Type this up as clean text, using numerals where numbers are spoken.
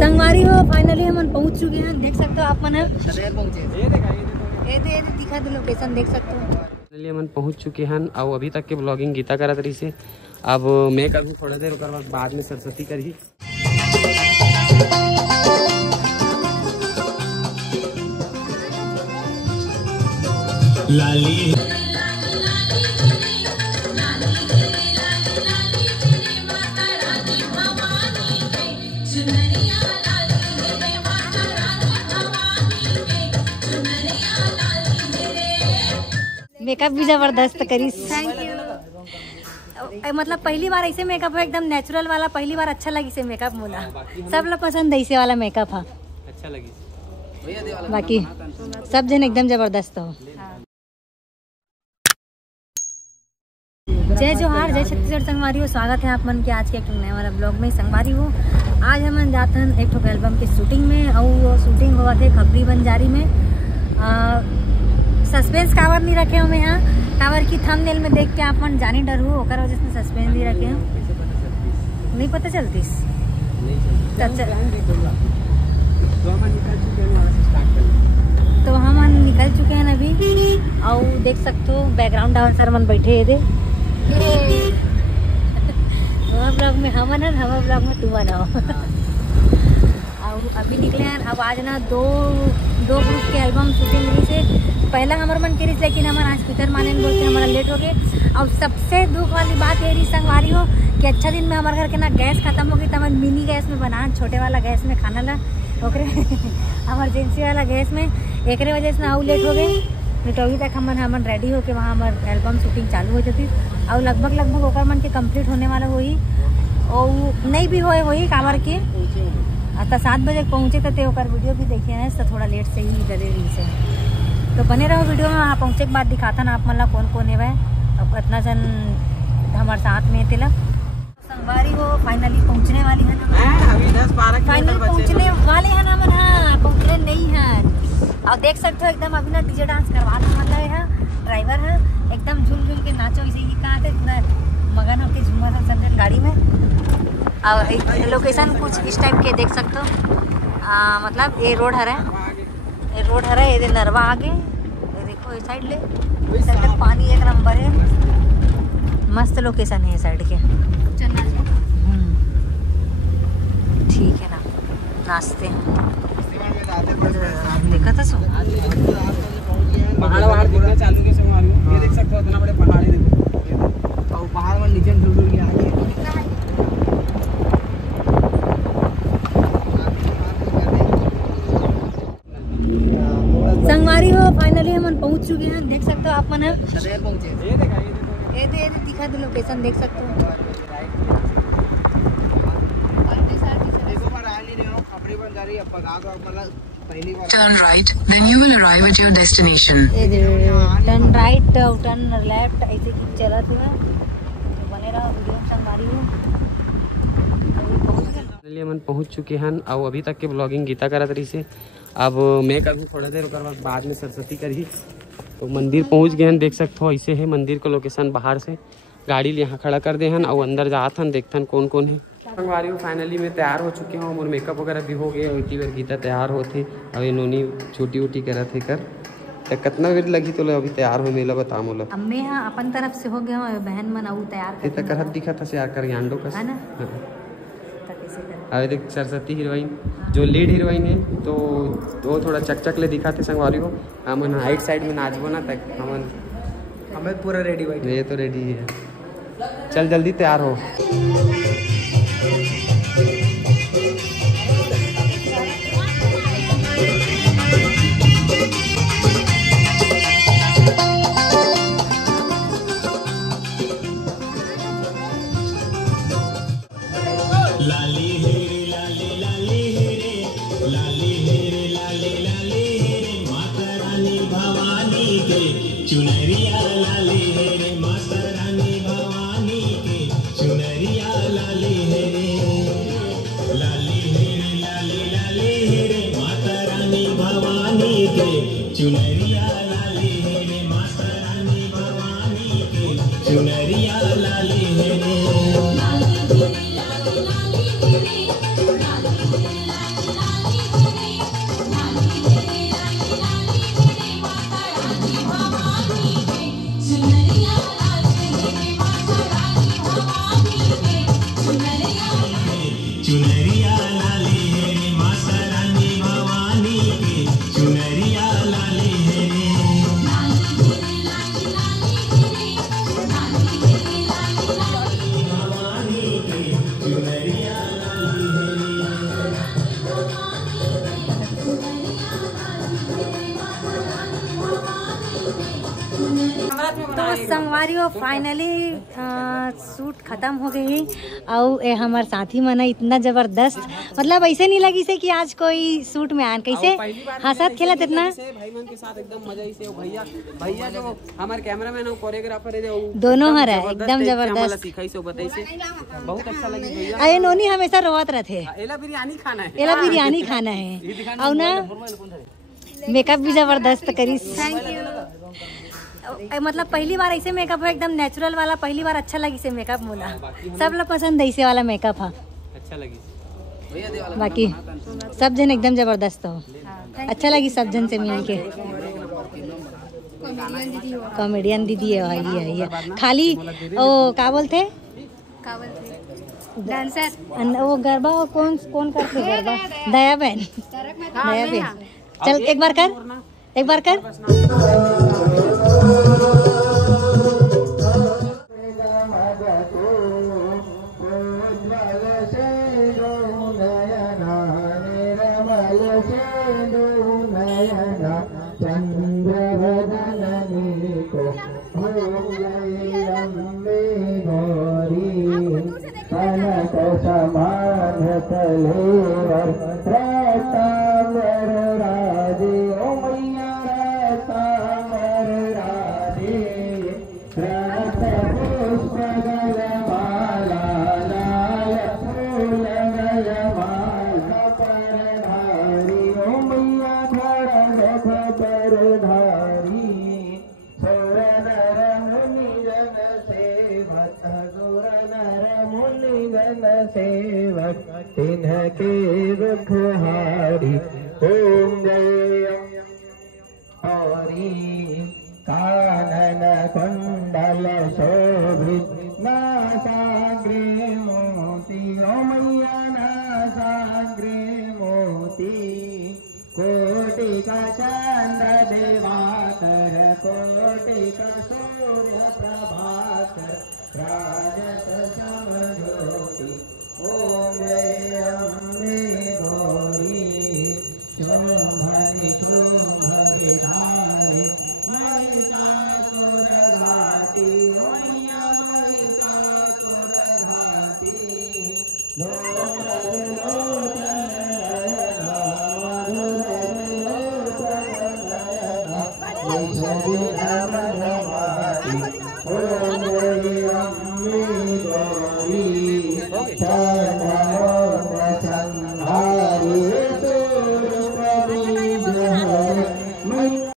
संगवारी हो फाइनली हम पहुंच चुके हैं, देख सकते हो आप मन दिखा दे लोकेशन देख सकते हो। फाइनली हम पहुंच चुके हैं और अभी तक के ब्लॉगिंग गीता करत रही से। अब मैं करूँ थोड़ा देर बाद में सरस्वती करी। लाली मेकअप भी जबरदस्त करी, थैंक यू। मतलब पहली बार ऐसे मेकअप है, एकदम नेचुरल वाला, पहली बार अच्छा लगी से मेकअप मोला। सब लोग पसंद ऐसे वाला मेकअप है, अच्छा लगी। बाकी सब जन एकदम जबरदस्त हो। जय जोहार, जय छत्तीसगढ़ संगवारी हो। स्वागत है आप मन के आज के एक नए वाला ब्लॉग में। संगवारी हो आज हम जाते हैं एक एल्बम की शूटिंग में, और वो शूटिंग हुआ थे खबरी बंजारी में। सस्पेंस कावर नहीं रखे हमें यहाँ, कावर की थंबनेल में देख के आप मन जानी डर हो, ओकर वजह से सस्पेंस नहीं रखे हम। नहीं पता चलती तो हम निकल चुके हैं अभी, और देख सकते हो बैकग्राउंड डांसर मन बैठे है। हमारे ब्लॉग में हमन है, हमारे ब्लॉग में तू बनाओ। और अभी निकले हैं। अब आज ना दो ग्रुप के एल्बम शूटिंग हुई से पहला हमारे मन करी, लेकिन हमारा आज पितर माने बोलते हमारा लेट हो गए। और सबसे दुख वाली बात ये रही संगवारी हो कि अच्छा दिन में हमारे घर के ना गैस खत्म हो गई, तो हमारे मिनी गैस में बना, छोटे वाला गैस में खाना ला ओकरे इमरजेंसी वाला गैस में, एक वजह से ना और लेट हो गई। नहीं तो अभी तक हमन रेडी होके वहाँ हमारे एल्बम शूटिंग चालू हो जाती, और लगभग ओकर मन के कंप्लीट होने वाला हुई, और नहीं भी होई कावर के। तो 7 बजे पहुँचे थे, ओकर वीडियो भी देखे हैं, तो थोड़ा लेट से ही डरे रही से। तो बने रहो वीडियो में, वहाँ पहुँचे के बाद दिखाता ना आप मन ला कौन कौन है वह, और कितना जन हमारे साथ में थे। संगवारी हो फाइनली पहुँचने वाली है, फाइनली पहुँचने वाले हैं ना मन, हाँ पहुँचने नहीं है। और देख सकते हो एकदम अभी ना डीजे डांस करवा मतलब है, ड्राइवर है एकदम झूल के नाचो, इसे ही कहा थे मगन होके झूमा था समझ गाड़ी में। और लोकेशन कुछ इस टाइप के देख सकते हो, मतलब ये रोड हरा है, ये नरवा आगे, ये देखो इस साइड ले तक पानी एक नंबर है, मस्त लोकेशन है ये साइड के। ठीक है ना, नाचते हैं देखा था सो पहाड़ दिखना चालू के संग ये देख सकते हो, इतना बड़े पहाड़ है और पहाड़ में नीचे ढूंढ के आ गए। संगवारी हो फाइनली हम पहुंच चुके हैं, देख सकते हो आप मन ये दिखा दे लोकेशन देख सकते हो। Turn right, then you will arrive at your destination. Turn right, turn left, ऐसे की चला थी मैं, तो बने रहा वीडियो में संगवारी हो। हम पहुंच चुके हैं, और अभी तक के ब्लॉगिंग गीता करत रही से। अब मैं करूँ थोड़ा देर बाद में सरस्वती करी। तो मंदिर पहुंच गए हैं, देख सकते हो ऐसे है मंदिर का लोकेशन। बाहर से गाड़ी यहाँ खड़ा कर दे हैं, और अंदर जाते हैं देखते हैं कौन कौन है। संगवारी हो फाइनली मैं तैयार हो चुके हूँ, और मेकअप वगैरह भी हो गए, और इतनी बार गीता तैयार होते, और इन्होंने छोटी वोटी करा थे कर। तो कितना देर लगी तो अभी तैयार हो मेला बता मोला। अम्मे यहाँ अपन तरफ से हो गया, बहन मन और तैयार करत दिखा था यार कर यांडो का है ना। अरे देख सरस्वती हीरोइन जो लीड हीरोइन है, तो वो थोड़ा चक ले दिखाते संगवारी हो। हमन हाइट साइड में नाचबो ना, तक हमें पूरा रेडी भाई, ये तो रेडी है। चल जल्दी तैयार हो। लाली हेरे लाली लाली हेरे लाली हेरे लाली लाली हेरे माता रानी भवानी के चुनरिया लाली हेरे माता रानी भवानी के चुनरिया लाली हेरे लाली हेरे लाली लाली हेरे माता रानी भवानी के चुनरिया लाली हेरे माता रानी भवानी के चुनरिया लाली हेरे। तो संगवारियों फाइनली शूट खत्म हो गई और ये हमारे साथी मन इतना जबरदस्त, मतलब ऐसे नहीं लगी से कि आज कोई शूट में आन कैसे हंसत खेलत इतना भाई मन के साथ एकदम मजा से। भैया जो हमारे कैमरामैन और कोरियोग्राफर है दोनों हर है एकदम जबरदस्त सिखाई से बताई से बहुत अच्छा लगी भैया। अरे नोनी हमेशा रोवत रहते एला बिरयानी खाना है, एला बिरयानी खाना है और ना मेकअप भी जबरदस्त करी। Thank you. मतलब पहली बार ऐसे मेकअप है एकदम नेचुरल वाला, पहली बार अच्छा लगी से मेकअप मोला, सब लोग पसंद ऐसे वाला मेकअप है, अच्छा लगी। बाकी सब जन एकदम जबरदस्त हो, अच्छा लगी सब जन से मिल के। कॉमेडियन दीदी है भाई है खाली ओ क्या बोलते डांसर वो गरबा कौन कौन करते गरबा? दया बहन, दया बहन चल एक बार कर, एक बार कर। तिनके रुखहारी ओम जय हरि कानन कुंडल शोभित नासाग्रे मोती ओ मैया नासाग्रे मोती कोटि का चंद्र दिवाकर कोटि का सूर्य प्रभाकर राजत समज्योति ओम जय अम्बे गौरी शुंभरि शुंभरि धारी महिषासुर घाटी मैया महिषासुर घाटी ओम जय अम्बे गौरी